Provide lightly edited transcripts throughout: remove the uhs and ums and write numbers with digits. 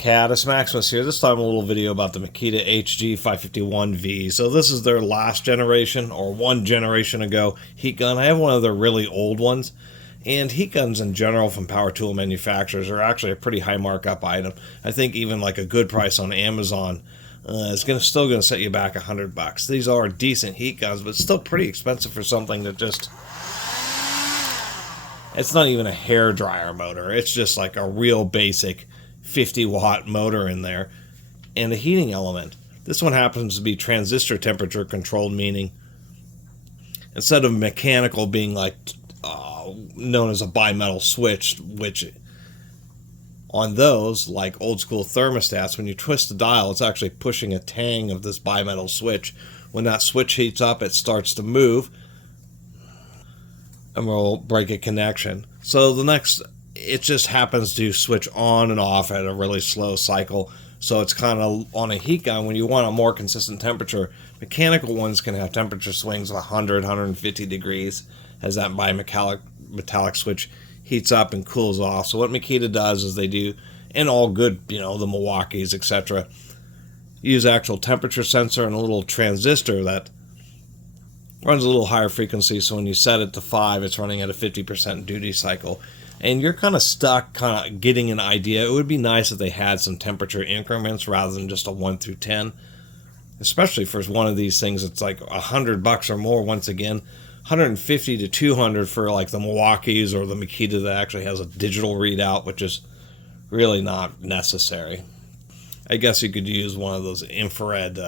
Caddis Maximus here. This time a little video about the Makita HG551V. So this is their last generation, or one generation ago, heat gun. I have one of their really old ones. And heat guns in general from power tool manufacturers are actually a pretty high markup item. I think even like a good price on Amazon is still going to set you back $100. These are decent heat guns, but still pretty expensive for something that just... It's not even a hair dryer motor. It's just like a real basic 50-watt motor in there, and a heating element. This one happens to be transistor temperature controlled, meaning instead of mechanical being like known as a bimetal switch, which on those, like old school thermostats, when you twist the dial, it's actually pushing a tang of this bimetal switch. When that switch heats up, it starts to move and will break a connection. So it just happens to switch on and off at a really slow cycle. So it's kind of on a heat gun, when you want a more consistent temperature, mechanical ones can have temperature swings of 100, 150 degrees as that metallic switch heats up and cools off. So what Makita does is they do, and all good, the Milwaukees, etc., use actual temperature sensor and a little transistor that runs a little higher frequency. So when you set it to 5, it's running at a 50% duty cycle. And you're kind of stuck getting an idea. It would be nice if they had some temperature increments rather than just a 1 through 10. Especially for one of these things, it's like $100 or more. Once again, 150 to 200 for like the Milwaukees or the Makita that actually has a digital readout, which is really not necessary. I guess you could use one of those infrared,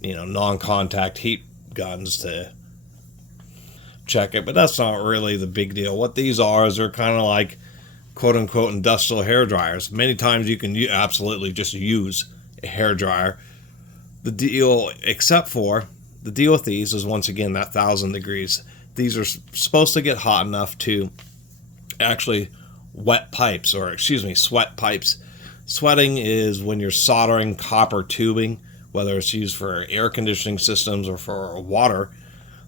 non-contact heat guns to check it, but that's not really the big deal. What these are is they're kind of like quote-unquote industrial hair dryers. Many times you can absolutely just use a hair dryer. The deal with these is, once again, that 1,000 degrees. These are supposed to get hot enough to actually sweat pipes. Sweating is when you're soldering copper tubing, whether it's used for air conditioning systems or for water.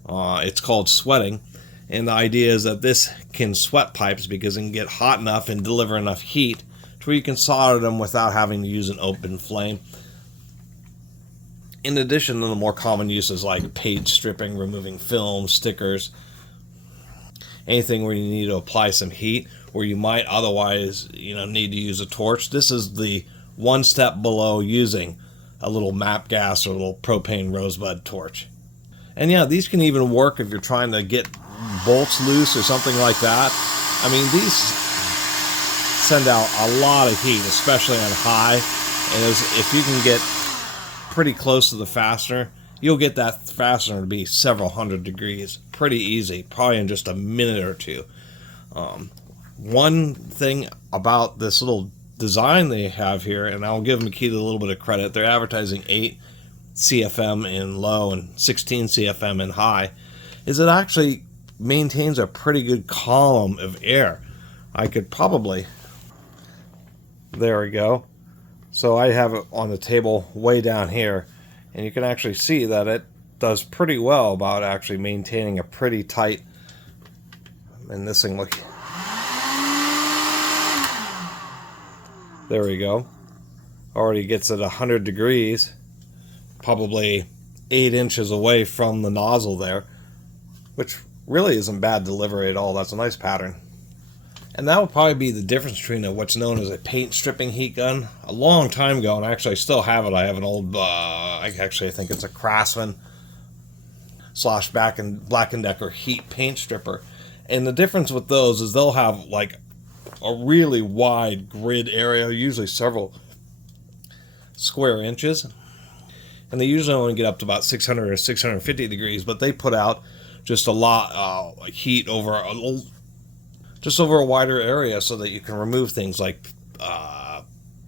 It's called sweating, and the idea is that this can sweat pipes because it can get hot enough and deliver enough heat to where you can solder them without having to use an open flame. In addition to the more common uses like paint stripping, removing film, stickers, anything where you need to apply some heat where you might otherwise need to use a torch. This is the one step below using a little MAP gas or a little propane rosebud torch. And yeah, these can even work if you're trying to get bolts loose or something like that. I mean, these send out a lot of heat, especially on high. And if you can get pretty close to the fastener, you'll get that fastener to be several hundred degrees. Pretty easy, probably in just a minute or two. One thing about this little design they have here, and I'll give Makita a little bit of credit, they're advertising 8 CFM in low and 16 CFM in high, is it actually maintains a pretty good column of air. I could probably, there we go. So I have it on the table way down here, and you can actually see that it does pretty well about actually maintaining a pretty tight, and this thing, look, there we go, already gets at 100 degrees, probably 8 inches away from the nozzle there, which really isn't bad delivery at all. That's a nice pattern. And that would probably be the difference between what's known as a paint stripping heat gun. A long time ago, and actually I still have it, I have an old, I think it's a Craftsman / Black & Decker heat paint stripper. And the difference with those is they'll have like a really wide grid area, usually several square inches. And they usually only get up to about 600 or 650 degrees, but they put out just a lot of heat over just over a wider area so that you can remove things like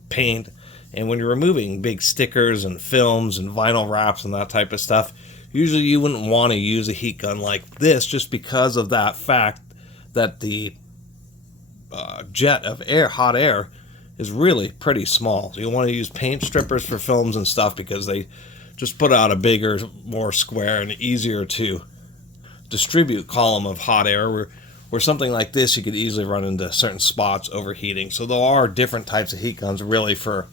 paint. And when you're removing big stickers and films and vinyl wraps and that type of stuff, usually you wouldn't want to use a heat gun like this, just because of that fact that the jet of air, hot air, is really pretty small. So you want to use paint strippers for films and stuff because they just put out a bigger, more square and easier to distribute column of hot air, Where something like this, you could easily run into certain spots overheating. So there are different types of heat guns really for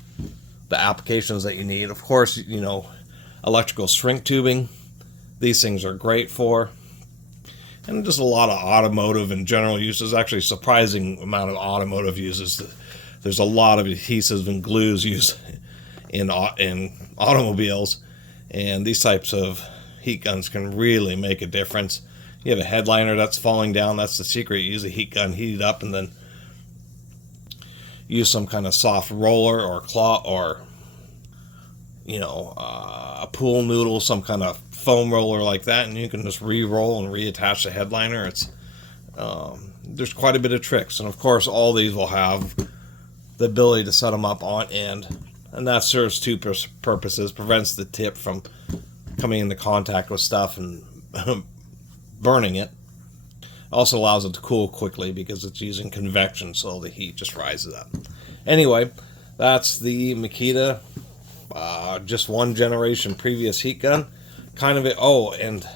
the applications that you need. Of course, you know, electrical shrink tubing, these things are great for. And just a lot of automotive and general uses. Actually, a surprising amount of automotive uses. There's a lot of adhesives and glues used in automobiles. And these types of heat guns can really make a difference. You have a headliner that's falling down, that's the secret. You use a heat gun, heat it up, and then use some kind of soft roller or claw or, you know, a pool noodle, some kind of foam roller like that, and you can just re-roll and reattach the headliner. It's there's quite a bit of tricks, and of course all these will have the ability to set them up on end, and that serves two purposes. Prevents the tip from coming into contact with stuff and burning it. Also allows it to cool quickly because it's using convection, so the heat just rises up. Anyway, that's the Makita, just one generation previous heat gun. Kind of it. Oh, and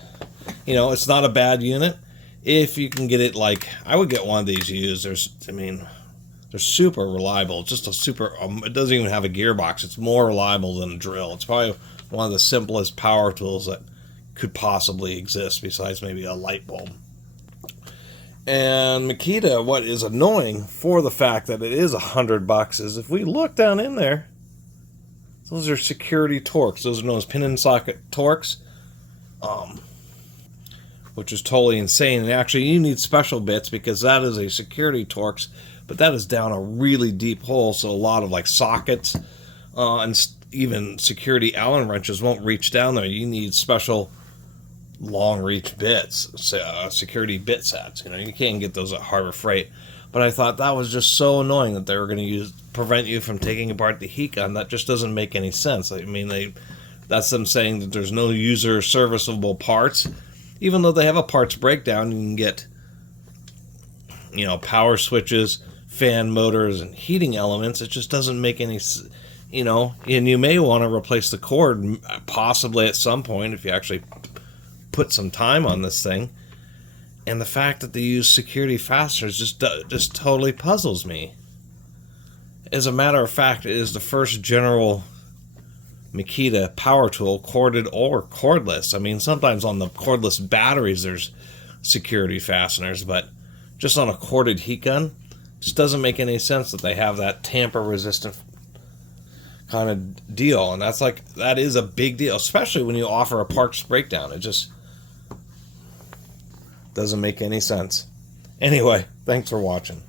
you know, it's not a bad unit if you can get it. Like, I would get one of these used. They're super reliable. It's just a super. It doesn't even have a gearbox. It's more reliable than a drill. It's probably one of the simplest power tools that could possibly exist, besides maybe a light bulb. And Makita, what is annoying for the fact that it is $100 is if we look down in there, those are security Torx. Those are known as pin and socket Torx, which is totally insane. And actually, you need special bits because that is a security Torx, but that is down a really deep hole. So a lot of like sockets and even security Allen wrenches won't reach down there. You need special long reach bits, security bit sets. You know, you can't get those at Harbor Freight. But I thought that was just so annoying that they were going to prevent you from taking apart the heat gun. That just doesn't make any sense. I mean, that's them saying that there's no user serviceable parts, even though they have a parts breakdown. You can get, you know, power switches, fan motors, and heating elements. It just doesn't make any, you know. And you may want to replace the cord possibly at some point if you actually put some time on this thing. And the fact that they use security fasteners just totally puzzles me. As a matter of fact, it is the first general Makita power tool, corded or cordless. I mean, sometimes on the cordless batteries there's security fasteners, but just on a corded heat gun, it just doesn't make any sense that they have that tamper-resistant kind of deal. And that is a big deal, especially when you offer a parts breakdown. It just doesn't make any sense. Anyway, thanks for watching.